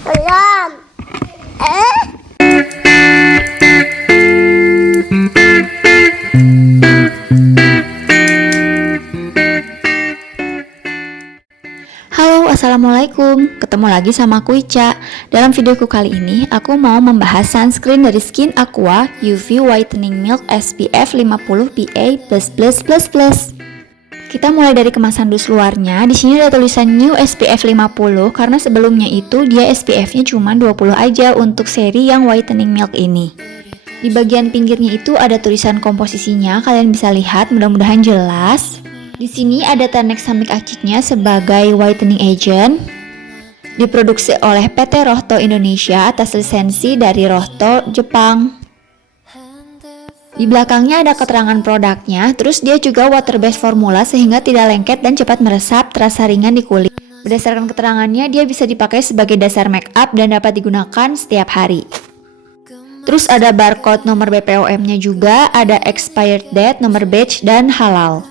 Belum. Halo, assalamualaikum. Ketemu lagi sama aku Ica. Dalam videoku kali ini, aku mau membahas sunscreen dari Skin Aqua UV Whitening Milk SPF 50 PA++++. Kita mulai dari kemasan dus luarnya. Di sini ada tulisan New SPF 50 karena sebelumnya itu dia SPF-nya cuma 20 aja untuk seri yang Whitening Milk ini. Di bagian pinggirnya itu ada tulisan komposisinya, kalian bisa lihat, mudah-mudahan jelas. Di sini ada tranexamic acidnya sebagai whitening agent. Diproduksi oleh PT Rohto Indonesia atas lisensi dari Rohto, Jepang. Di belakangnya ada keterangan produknya, terus dia juga water based formula sehingga tidak lengket dan cepat meresap, terasa ringan di kulit. Berdasarkan keterangannya, dia bisa dipakai sebagai dasar make up dan dapat digunakan setiap hari. Terus ada barcode nomor BPOM-nya juga, ada expired date, nomor batch, dan halal.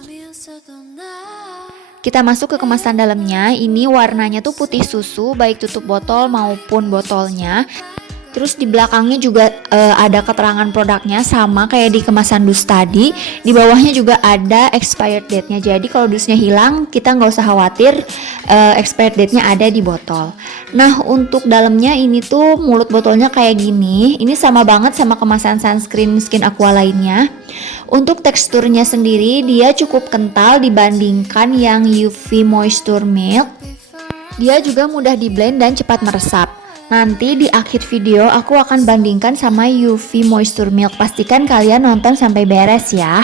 Kita masuk ke kemasan dalamnya. Ini warnanya tuh putih susu, baik tutup botol maupun botolnya. Terus di belakangnya juga ada keterangan produknya sama kayak di kemasan dus tadi. Di bawahnya juga ada expired date-nya. Jadi kalau dusnya hilang, kita nggak usah khawatir, expired date-nya ada di botol. Nah, untuk dalamnya ini tuh mulut botolnya kayak gini. Ini sama banget sama kemasan sunscreen Skin Aqua lainnya. Untuk teksturnya sendiri dia cukup kental dibandingkan yang UV Moisture Milk. Dia juga mudah di blend dan cepat meresap. Nanti di akhir video aku akan bandingkan sama UV Moisture Milk. Pastikan kalian nonton sampai beres ya.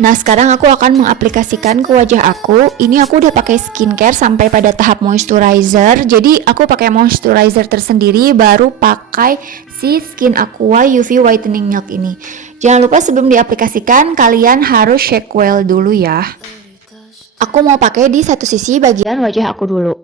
Nah, sekarang aku akan mengaplikasikan ke wajah aku. Ini aku udah pakai skincare sampai pada tahap moisturizer. Jadi aku pakai moisturizer tersendiri baru pakai si Skin Aqua UV Whitening Milk ini. Jangan lupa sebelum diaplikasikan kalian harus shake well dulu ya. Aku mau pakai di satu sisi bagian wajah aku dulu.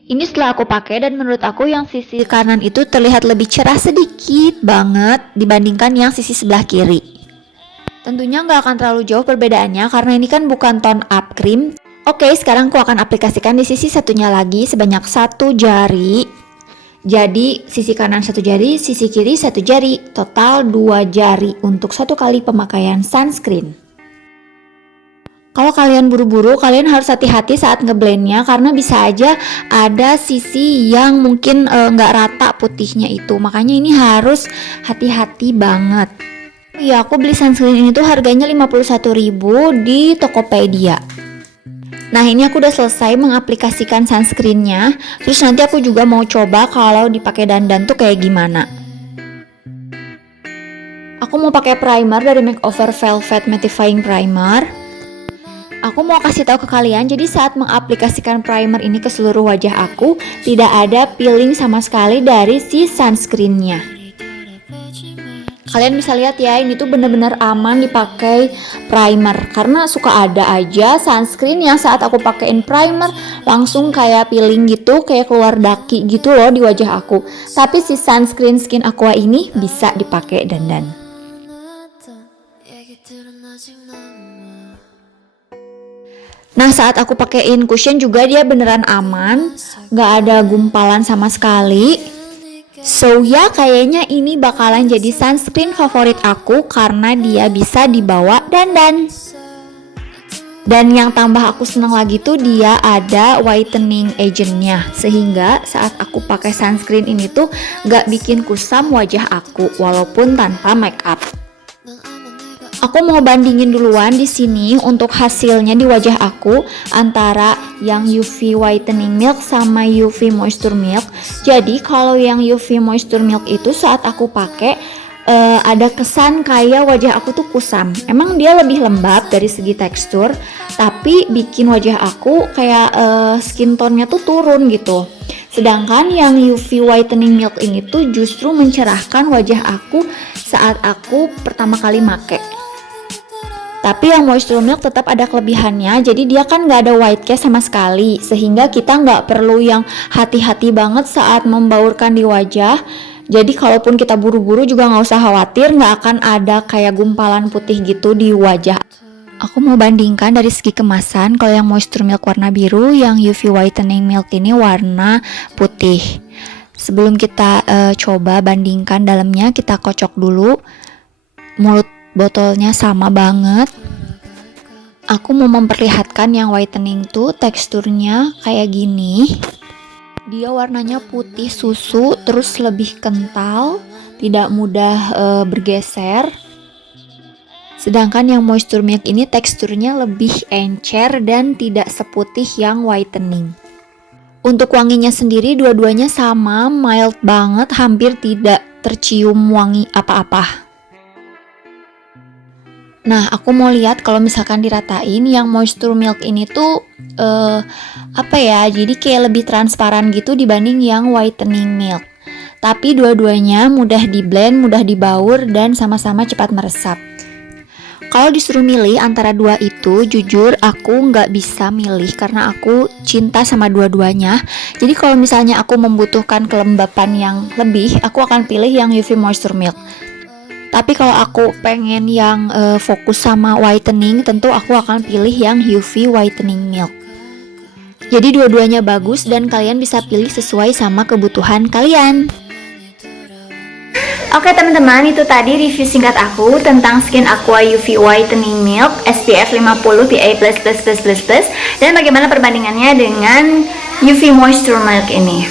Ini setelah aku pakai dan menurut aku yang sisi kanan itu terlihat lebih cerah sedikit banget dibandingkan yang sisi sebelah kiri. Tentunya nggak akan terlalu jauh perbedaannya karena ini kan bukan tone up cream. Oke, sekarang aku akan aplikasikan di sisi satunya lagi sebanyak 1 jari. Jadi sisi kanan 1 jari, sisi kiri 1 jari, total 2 jari untuk 1 kali pemakaian sunscreen. Kalau kalian buru-buru, kalian harus hati-hati saat ngeblendnya karena bisa aja ada sisi yang mungkin nggak rata putihnya itu. Makanya ini harus hati-hati banget. Ya, aku beli sunscreen ini tuh harganya 51.000 di Tokopedia. Nah, ini aku udah selesai mengaplikasikan sunscreennya. Terus nanti aku juga mau coba kalau dipakai dandan tuh kayak gimana. Aku mau pakai primer dari Makeover Velvet Mattifying Primer. Aku mau kasih tahu ke kalian, jadi saat mengaplikasikan primer ini ke seluruh wajah aku, tidak ada peeling sama sekali dari si sunscreennya. Kalian bisa lihat ya, ini tuh bener-bener aman dipakai primer. Karena suka ada aja sunscreen yang saat aku pakein primer langsung kayak peeling gitu, kayak keluar daki gitu loh di wajah aku. Tapi si sunscreen Skin Aqua ini bisa dipakai dandan. Nah, saat aku pakein cushion juga dia beneran aman, gak ada gumpalan sama sekali. So ya, kayaknya ini bakalan jadi sunscreen favorit aku karena dia bisa dibawa dandan. Dan yang tambah aku senang lagi tuh dia ada whitening agentnya, sehingga saat aku pakai sunscreen ini tuh gak bikin kusam wajah aku walaupun tanpa make up. Aku mau bandingin duluan di sini untuk hasilnya di wajah aku antara yang UV Whitening Milk sama UV Moisture Milk. Jadi kalau yang UV Moisture Milk itu saat aku pakai ada kesan kayak wajah aku tuh kusam. Emang dia lebih lembab dari segi tekstur, tapi bikin wajah aku kayak skin tone-nya tuh turun gitu. Sedangkan yang UV Whitening Milk ini tuh justru mencerahkan wajah aku saat aku pertama kali make. Tapi yang moisture milk tetap ada kelebihannya, jadi dia kan nggak ada white cast sama sekali, sehingga kita nggak perlu yang hati-hati banget saat membaurkan di wajah. Jadi kalaupun kita buru-buru juga nggak usah khawatir, nggak akan ada kayak gumpalan putih gitu di wajah. Aku mau bandingkan dari segi kemasan, kalau yang moisture milk warna biru, yang UV whitening milk ini warna putih. Sebelum kita coba bandingkan dalamnya, kita kocok dulu. Mulut botolnya sama banget. Aku mau memperlihatkan yang whitening tuh teksturnya kayak gini. Dia warnanya putih susu, terus lebih kental, tidak mudah bergeser. Sedangkan yang moisture milk ini teksturnya lebih encer dan tidak seputih yang whitening. Untuk wanginya sendiri dua-duanya sama, mild banget, hampir tidak tercium wangi apa-apa. Nah, aku mau lihat kalau misalkan diratain yang moisture milk ini tuh jadi kayak lebih transparan gitu dibanding yang whitening milk. Tapi dua-duanya mudah di blend, mudah dibaur, dan sama-sama cepat meresap. Kalau disuruh milih antara dua itu, jujur aku nggak bisa milih karena aku cinta sama dua-duanya. Jadi kalau misalnya aku membutuhkan kelembapan yang lebih, aku akan pilih yang UV moisture milk. Tapi kalau aku pengen yang fokus sama whitening, tentu aku akan pilih yang UV whitening milk. Jadi dua-duanya bagus dan kalian bisa pilih sesuai sama kebutuhan kalian. Oke teman-teman, itu tadi review singkat aku tentang Skin Aqua UV Whitening Milk SPF 50 PA++++, dan bagaimana perbandingannya dengan UV Moisture Milk ini.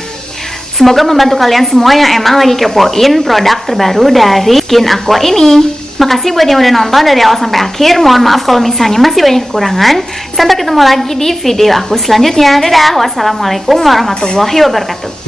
Semoga membantu kalian semua yang emang lagi kepoin produk terbaru dari Skin Aqua ini. Makasih buat yang udah nonton dari awal sampai akhir. Mohon maaf kalau misalnya masih banyak kekurangan. Sampai ketemu lagi di video aku selanjutnya. Dadah, wassalamualaikum warahmatullahi wabarakatuh.